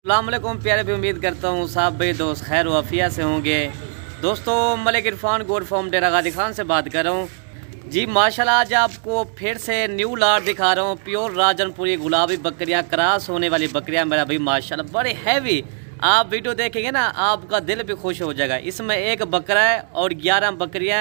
अस्सलामुअलैकुम प्यारे भी, उम्मीद करता हूँ साहब भाई दोस्त खैर वाफिया से होंगे। दोस्तों मलिक इरफान गोड फॉर्म डेरा गाजी खान से बात कर रहा हूँ जी। माशाल्लाह आज आपको फिर से न्यू लाट दिखा रहा हूँ। प्योर राजनपुरी गुलाबी बकरियाँ, क्रॉस होने वाली बकरियाँ मेरा भाई माशाल्लाह बड़े हैवी। आप वीडियो देखेंगे ना आपका दिल भी खुश हो जाएगा। इसमें एक बकरा है और 11 बकरियां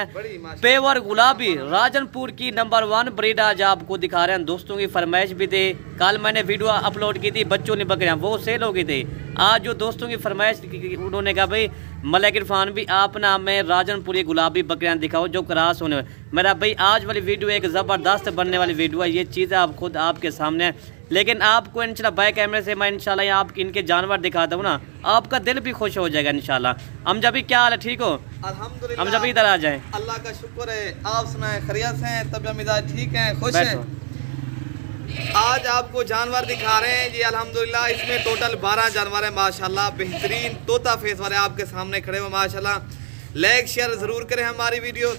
पेवर गुलाबी राजनपुर की नंबर 1 ब्रीड आज आपको दिखा रहे हैं। दोस्तों की फरमाइश भी थी, कल मैंने वीडियो अपलोड की थी बच्चों ने बकरियां, वो सेल हो गई थी। आज जो दोस्तों की फरमाइश उन्होंने कहा भाई मलिक इरफान भी आप ना हमें राजनपुरी गुलाबी बकरियां दिखाओ जो क्रॉस होने। मेरा भाई आज वाली वीडियो एक ज़बरदस्त बनने वाली वीडियो है। ये चीज़ें आप खुद आपके सामने है, लेकिन आपको इंशाल्लाह बैक कैमरे से मैं इंशाल्लाह यहाँ आप इनके जानवर दिखाता हूँ ना, आपका दिल भी खुश हो जाएगा इंशाल्लाह। हम जब भी क्या हाल है, ठीक हो? अल्हम्दुलिल्लाह। हम जब इधर आ जाएं, अल्लाह का शुक्र है। आप सुनाएं, खैरियत से हैं? तब मिजाज ठीक हैं, खुश हैं? आज आपको जानवर दिखा रहे हैं जी अल्हम्दुलिल्लाह। इसमें टोटल 12 जानवर है माशाल्लाह। बेहतरीन तोता फेस वाले आपके सामने खड़े हुए माशाल्लाह। लाइक शेयर ज़रूर करें हमारी वीडियो।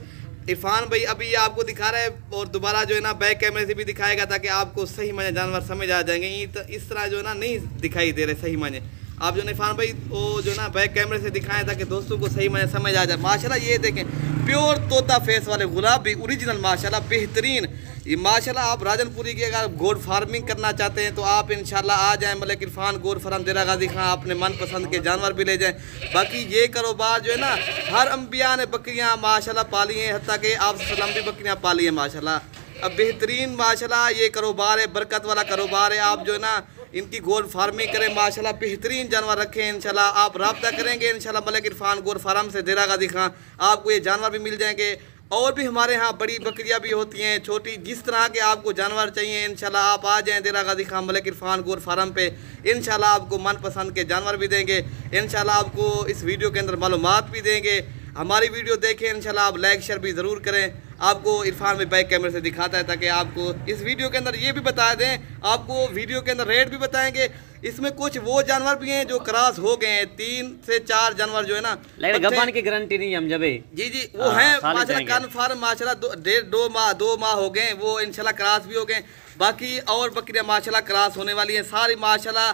इरफान भाई अभी ये आपको दिखा रहे हैं और दोबारा जो है ना बैक कैमरे से भी दिखाएगा ताकि आपको सही मायने जानवर समझ आ जाएंगे। इस तरह जो है ना नहीं दिखाई दे रहे सही मायने। आप जो इरफान भाई वो जो ना बैक कैमरे से दिखाएं ताकि दोस्तों को सही मायने समझ आ जाए। माशाल्लाह ये देखें प्योर तोता फेस वाले गुलाबी ओरिजिनल माशाल्लाह बेहतरीन। ये माशाल्लाह आप राजनपुरी की अगर गोड फार्मिंग करना चाहते हैं तो आप इंशाल्लाह आ जाएं मलिक इरफान गोड फार्म डेरा गाजी खां। अपने मनपसंद के जानवर भी ले जाएं। बाकी ये कारोबार जो है ना हर अंबिया ने बकरियां माशाल्लाह पाली हैं, हत्ता कि आप सलाम भी बकरियां पाली हैं माशाल्लाह। अब बेहतरीन माशाल्लाह ये कारोबार है, बरकत वाला कारोबार है। आप जो है ना इनकी गोड फार्मिंग करें माशाल्लाह, बेहतरीन जानवर रखें इंशाल्लाह। आप रब्ता करेंगे इंशाल्लाह मलिक इरफान गोड फार्म से डेरा गाजी खां, आपको ये जानवर भी मिल जाएंगे। और भी हमारे यहाँ बड़ी बकरियाँ भी होती हैं, छोटी, जिस तरह के आपको जानवर चाहिए इंशाल्लाह आप आ जाएं डेरा गाजी खां मलिक इरफान गोड फार्म पे। इंशाल्लाह आपको मनपसंद के जानवर भी देंगे। इंशाल्लाह आपको इस वीडियो के अंदर मालूमात भी देंगे। हमारी वीडियो देखें इंशाल्लाह, आप लाइक शेयर भी ज़रूर करें। आपको इरफान में बैक कैमरे से दिखाता है ताकि आपको इस वीडियो के अंदर ये भी बता दें, आपको वीडियो के अंदर रेट भी बताएंगे। इसमें कुछ वो जानवर भी हैं जो क्रॉस हो गए हैं, 3 से 4 जानवर जो है ना, लेकिन गफन की गारंटी नहीं हम जब जी वो हैं माशाल्लाह कन्फर्म माशाल्लाह 2 माह हो गए वो इंशाल्लाह क्रॉस भी हो गए। बाकी और बकरियां माशाल्लाह क्रॉस होने वाली हैं सारी माशाल्लाह।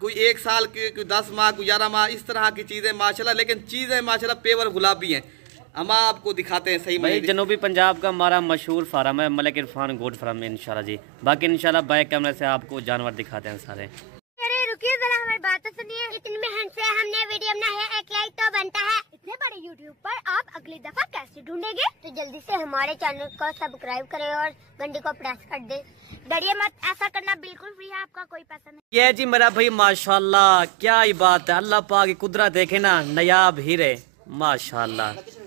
कोई 1 साल की, कोई 10 माह, कोई 11 माह, इस तरह की चीज़ें माशाल्लाह। लेकिन चीज़ें माशाल्लाह पेवर गुलाबी हैं। हम आपको दिखाते हैं सही भाई जनूबी पंजाब का हमारा मशहूर फार्म है मलिक इरफान गोड फार्म में इंशाल्लाह जी। बाकी इंशाल्लाह बैक कैमरे से आपको जानवर दिखाते हैं सारे। रुकिए जरा, हमारी बात तो सुनिए। इतनी मेहनत से हमने वीडियो बनाया है, एक लाइक तो बनता है। इतने बड़े यूट्यूब पर आप अगली दफा कैसे ढूंढेंगे? तो जल्दी से हमारे चैनल को सब्सक्राइब करें और घंटी को प्रेस कर दे। डरिए मत, ऐसा करना बिल्कुल फ्री है, आपका कोई पैसा नहीं। ये जी मेरा भाई माशाल्लाह क्या ही बात है। अल्लाह पाक की कुदरत देखे ना, नायाब हीरे माशाल्लाह।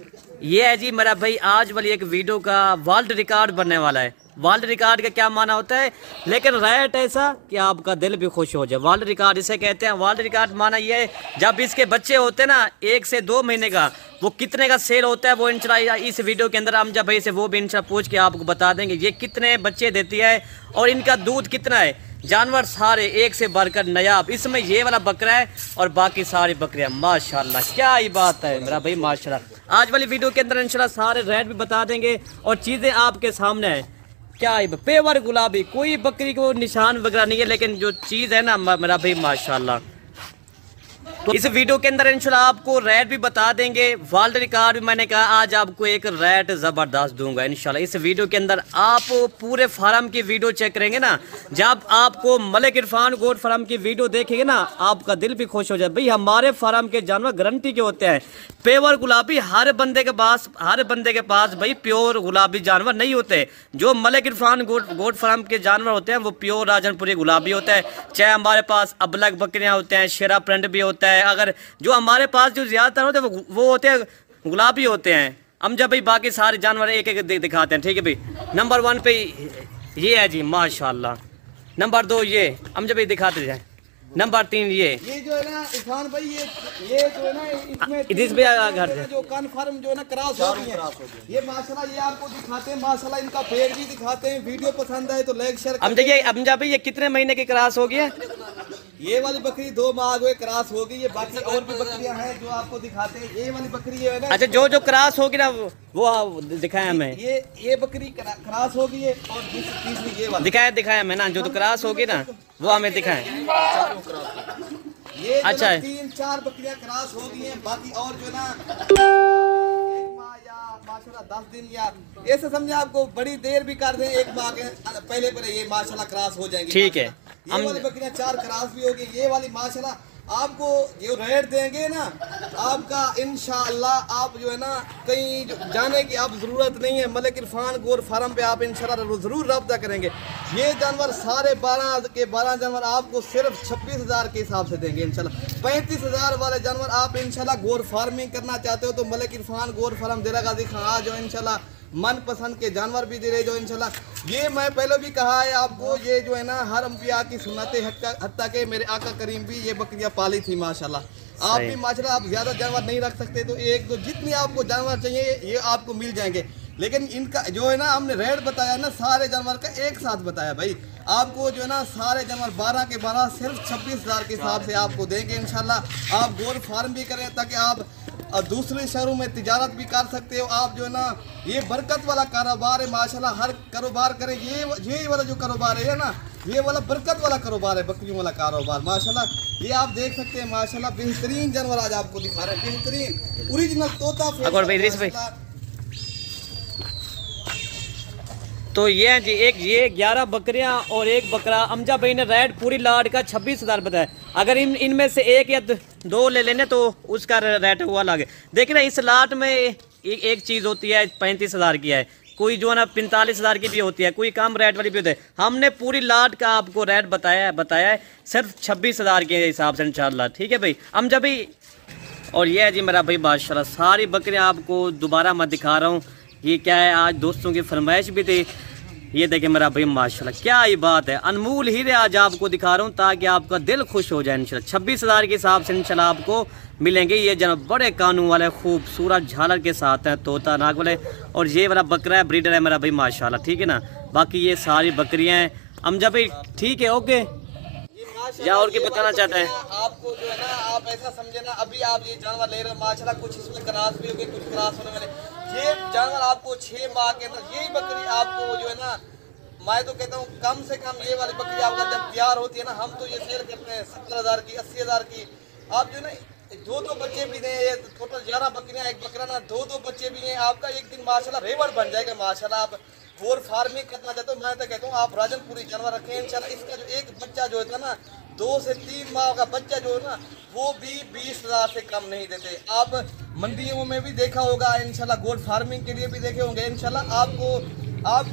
ये है जी मेरा भाई आज वाली एक वीडियो का वर्ल्ड रिकॉर्ड बनने वाला है। वर्ल्ड रिकॉर्ड का क्या माना होता है, लेकिन रेट ऐसा कि आपका दिल भी खुश हो जाए। वर्ल्ड रिकॉर्ड इसे कहते हैं। वर्ल्ड रिकॉर्ड माना ये है जब इसके बच्चे होते हैं ना 1 से 2 महीने का, वो कितने का सेल होता है वो इंशाल्लाह इस वीडियो के अंदर हम जब भाई से वो भी इंशाल्लाह पूछ के आपको बता देंगे। ये कितने बच्चे देती है और इनका दूध कितना है। जानवर सारे एक से बढ़कर नायाब। इसमें ये वाला बकरा है और बाकी सारी बकरियां माशाल्लाह क्या ही बात है मेरा भाई माशाल्लाह। आज वाली वीडियो के अंदर इंशाल्लाह सारे रेट भी बता देंगे और चीज़ें आपके सामने है। क्या ही पेवर गुलाबी, कोई बकरी को निशान वगैरह नहीं है, लेकिन जो चीज़ है ना मेरा भाई माशाल्लाह। तो इस वीडियो के अंदर इंशाल्लाह आपको रेट भी बता देंगे, वर्ल्ड रिकॉर्ड भी। मैंने कहा आज आपको एक रेट ज़बरदस्त दूंगा इंशाल्लाह। इस वीडियो के अंदर आप पूरे फार्म की वीडियो चेक करेंगे ना, जब आपको मलिक इरफान गोड फार्म की वीडियो देखेंगे ना आपका दिल भी खुश हो जाए। भाई हमारे फार्म के जानवर गारंटी के होते हैं। पेवर गुलाबी हर बंदे के पास भाई प्योर गुलाबी जानवर नहीं होते। जो मलिक इरफान गोड फार्म के जानवर होते हैं वो प्योर राजनपुरी गुलाबी होता है। चाहे हमारे पास अबलग बकरियां होते हैं, शेरा प्रिंट भी होता है। अगर जो हमारे पास जो ज्यादातर होते हैं वो होते हैं गुलाबी होते हैं। हम जब भाई बाकी सारे जानवर एक एक दिखाते हैं, ठीक है भाई। नंबर 1 पे ये है जी माशाल्लाह। नंबर 2 ये हम जब दिखाते जाए। नंबर 3 ये जो है ना इरफान भाई ये जो है ना इसमें घर जो कन्फर्म जो है ना क्रॉस हो गई है। ये माशाल्लाह ये आपको दिखाते हैं माशाल्लाह, इनका पेड़ भी दिखाते हैं। वीडियो पसंद आए तो लाइक शेयर। हम देखिए अब जब ये कितने महीने की क्रॉस हो गई है। ये वाली बकरी 2 माह हुए क्रॉस हो गई है। बाकी और भी बकरियां हैं जो आपको दिखाते हैं। ये वाली बकरी है ना, अच्छा जो क्रॉस होगी ना वो दिखाया हमें। ये बकरी क्रॉस हो गई है और तीसरी ये वाली दिखाया हमें ना, जो क्रॉस होगी ना वो हमें दिखाएं। ये अच्छा है। 3-4 बकरियां क्रॉस हो गई हैं, बाकी और जो ना 10 दिन या ऐसे समझे आपको बड़ी देर भी कर दें, 1 माह के पहले ये माशाल्लाह क्रॉस हो जाएंगे। ठीक है, ये वाली बकरियां 4 क्रॉस भी होगी, ये वाली माशाल्लाह आपको जो रेट देंगे ना आपका इंशाअल्लाह, आप जो है ना कहीं जाने की आप ज़रूरत नहीं है। मलिक इरफान गोर फार्म पे आप इंशाअल्लाह ज़रूर रब्ता करेंगे। ये जानवर सारे 12 के 12 जानवर आपको सिर्फ 26,000 के हिसाब से देंगे इंशाअल्लाह। 35,000 वाले जानवर आप इंशाअल्लाह गोर फार्मिंग करना चाहते हो तो मलिक इरफान गोर फार्म देरा गाजी खां आ जाओ इंशाअल्लाह। मनपसंद के जानवर भी दे रहे जो इंशाल्लाह। ये मैं पहले भी कहा है आपको, ये जो है ना हर अंबिया की सुन्नत हत्ता के मेरे आका करीम भी ये बकरियां पाली थी माशाल्लाह। आप भी माशाल्लाह आप ज़्यादा जानवर नहीं रख सकते तो एक दो जितनी आपको जानवर चाहिए ये आपको मिल जाएंगे। लेकिन इनका जो है ना हमने रेट बताया ना सारे जानवर का एक साथ बताया भाई। आपको जो है ना सारे जानवर 12 के 12 सिर्फ 26,000 के हिसाब से आपको देंगे इंशाल्लाह। आप गोर फार्म भी करें ताकि आप दूसरे शहरों में तिजारत भी कर सकते हो। आप जो है ना ये बरकत वाला कारोबार है माशाल्लाह, हर कारोबार करें। ये वाला जो कारोबार है ना ये वाला बरकत वाला कारोबार है, बकरियों वाला कारोबार माशाल्लाह। ये आप देख सकते हैं माशाल्लाह बेहतरीन जानवर आज आपको दिखा रहे हैं, बेहतरीन ओरिजिनल तोता। तो ये हैं जी ये 11 बकरियां और 1 बकरा। अमजा भाई ने रेट पूरी लाट का 26,000 बताया। अगर इनमें से 1 या 2 ले लेने तो उसका रेट हुआ अलग है। देखिए ना इस लाट में एक चीज़ होती है 35,000 की है, कोई जो है ना 45,000 की भी होती है, कोई कम रेट वाली भी होती है। हमने पूरी लाट का आपको रेट बताया है सिर्फ 26,000 के हिसाब से इंशाल्लाह। ठीक है भाई अमजा भाई। और ये है जी मेरा भाई माशाल्लाह सारी बकरियाँ आपको दोबारा मैं दिखा रहा हूँ। ये क्या है आज दोस्तों की फरमाइश भी थी। ये देखें मेरा भाई माशाल्लाह क्या ही बात है, अनमोल हीरे आज आपको दिखा रहा हूँ ताकि आपका दिल खुश हो जाए इंशाल्लाह। 26,000 के हिसाब से इंशाल्लाह आपको मिलेंगे ये जनाब बड़े कानून वाले खूबसूरत झालर के साथ हैं, तोता नाग वाले। और ये वाला बकरा है ब्रीडर है मेरा भाई माशाल्लाह। ठीक है ना, बाकी ये सारी बकरियाँ हैं। अमजा भाई ठीक है ओके या और क्या बताना चाहते हैं आपको जो है ना आप ऐसा समझे ना अभी आप ये जानवर ले रहे हो माशाल्लाह, कुछ इसमें क्रॉस भी होंगे, कुछ क्रॉस होने वाले। ये जानवर आपको 6 माह के अंदर यही बकरी आपको जो है ना मैं तो कहता हूँ कम से कम ये वाली बकरी आपका जब तैयार होती है ना हम तो ये सेल करते हैं 70,000 की 80,000 की। आप जो ना 2 बच्चे भी दें, ये टोटल 11 बकरियां 1 बकरा ना 2 बच्चे भी हैं, आपका एक दिन माशाल्लाह रेवड़ बन जाएगा माशाल्लाह। आप गोर फार्मिंग करना चाहते हो मैं तो कहता हूँ आप राजनपुरी जानवर रखें इंशाल्लाह। इसका जो एक बच्चा जो है ना 2 से 3 माह का बच्चा जो है ना वो भी 20,000 से कम नहीं देते। आप मंडियों में भी देखा होगा इंशाल्लाह, गोर फार्मिंग के लिए भी देखे होंगे इंशाल्लाह। आपको आज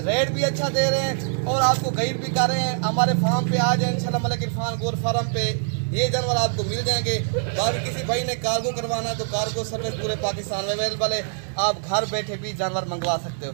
रेट भी अच्छा दे रहे हैं और आपको गाइड भी कर रहे हैं। हमारे फार्म पे आ जाए इंशाल्लाह मलिक इरफान गोर फार्म पे ये जानवर आपको मिल जाएंगे। बाकी किसी भाई ने कार्गो करवाना है तो कार्गो सर्विस पूरे पाकिस्तान में अवेलेबल है, आप घर बैठे भी जानवर मंगवा सकते हो।